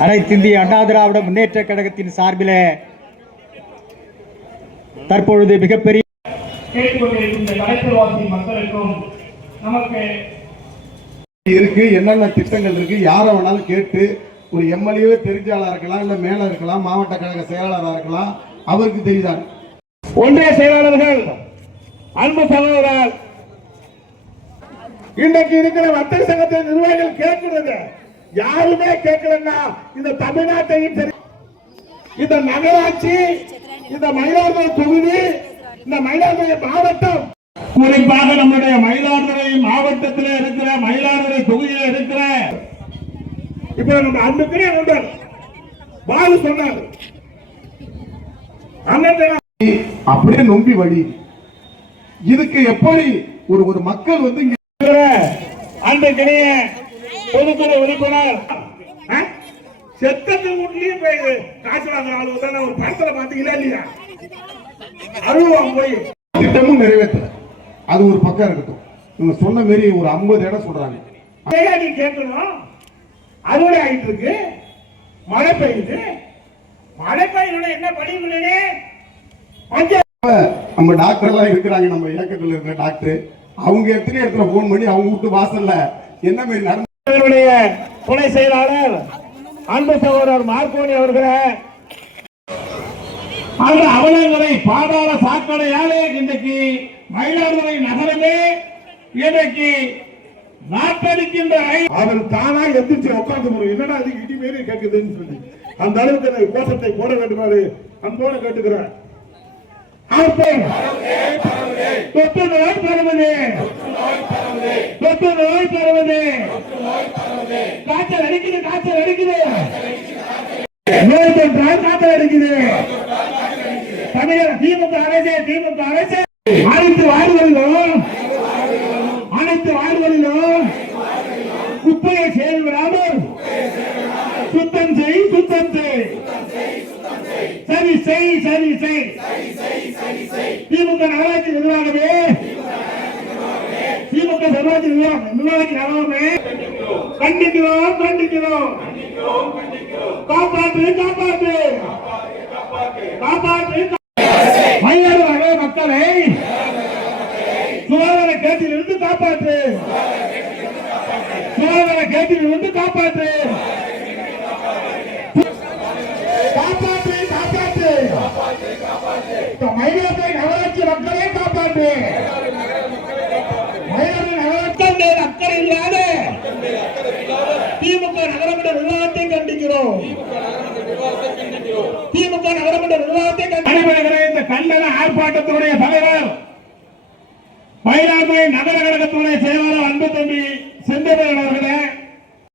அனைத்து இந்திய அண்ணா திராவிட முன்னேற்ற கழகத்தின் சார்பில் தற்பொழுது மிகப்பெரிய இருக்கு என்னென்ன திட்டங்கள் இருக்கு யாரை வேணாலும் கேட்டு ஒரு எம்எல்ஏவே தெரிஞ்சாளா இருக்கலாம் இல்ல மேல இருக்கலாம் மாவட்ட கழக செயலாளராக இருக்கலாம் அவருக்கு தெரியுதாங்க ஒன்றிய செயலாளர்கள் அன்பு சகோதரர் இன்றைக்கு இருக்கிற வர்த்தக சங்கத்தின் நிர்வாகிகள் கேட்கிறது. யாருமே கேட்கலன்னா இந்த தமிழ்நாட்டையும் சரி. இந்த நகராட்சி இந்த மயிலாடுதுறை தொகுதி இந்த மயிலாடுதுறை மாவட்டம். குறிப்பாக நம்முடைய மயிலாடுதுறை மாவட்டத்தில் இருக்கிற மயிலாடுதுறை தொகுதியில் இருக்கிற. இப்ப நம்ம அன்புக்குரிய நண்பர் பாலு சொன்னார். அப்படியே நொம்பி வழி. இதுக்கு எப்படி ஒரு ஒரு மக்கள் வந்து அன்றைக்கிடையே பொதுக்குழு உறுப்பினர் ஆ? செத்தத்து வீட்லயும் போய் காசு வாங்குற ஆளு தானே ஒரு படத்துல பாத்தீங்களா இல்லையா? அருவம் போய். திட்டமும் நிறைவேற்றல. அது ஒரு பக்கம் இருக்கட்டும். இவங்க சொன்ன மாரி ஒரு ஐம்பது இடம் சொல்றாங்க. நீ கேட்கணும்? அறுவடை ஆயிட்டு இருக்கு. மழை பெய்யுது. மழை பெய்யணும் என்ன படிக்கணும்னே நம்ம டாக்டர் எல்லாம் இருக்கிறாங்க. நம்ம இயக்கத்தில் இருக்கிற டாக்டர் அவங்க எத்தனை இடத்துல போன் பண்ணி அவங்க வீட்டு வாசல்ல என்ன மாதிரி நடந்து துணை செயலாளர் அன்பு சகோதரர் மார்க்கோனி அவர்களே அந்த அவலங்களை பாதாள சாக்கடையாலே இன்றைக்கு மயிலாடுதுறை நகரமே இன்றைக்கு நாட்டடிக்கின்ற அவர் தானா எந்திரிச்சு உட்கார்ந்து என்னடா அது இடி மாரி கேட்குதுன்னு சொல்லி. அந்த அளவுக்கு அந்த கோஷத்தை போட வேண்டுமாறு அன்போடு கேட்டுக்கிறேன். தொற்று நோய் பரவுது தொற்று நோய் காய்ச்சல் அடிக்குது காய்ச்சல் அடிக்குது நோய் தொற்றால் காய்ச்சல் அடிக்குது தமிழக திமுக அரசு திமுக அரசு. அனைத்து வார்டுகளிலும் அனைத்து வார்டுகளிலும் குப்பையை செயல்படாமல் சுத்தம் செய் சுத்தம் செய். சரி செய் சரி செய். திமுக நகராட்சி நிர்வாகமே திமுக நகராட்சி நிர்வாகம் நிர்வாகி நகரமே. கண்டிக்கிறோம் கண்டிக்கிறோம். காப்பாற்று காப்பாற்று காப்பாற்று வகை மக்களை. சுகாதார கேட்டில் இருந்து காப்பாற்று சுகாதார கேட்டில் இருந்து காப்பாற்று காப்பாற்று காப்பாற்று மயிலாடுதுறை நகராட்சி மக்களை காப்பாற்று மயிலாடுதுறை நகராட்சி மேல் அக்கறை இல்லாத திமுக நகரமன்ற நிர்வாகத்தை கண்டிக்கிறோம் திமுக நகரமன்ற நிர்வாகத்தை நடைபெறுகிற இந்த கண்டன ஆர்ப்பாட்டத்தினுடைய தலைவர் மயிலாடுதுறை நகர கழகத்துடைய செயலாளர் அன்பு தம்பி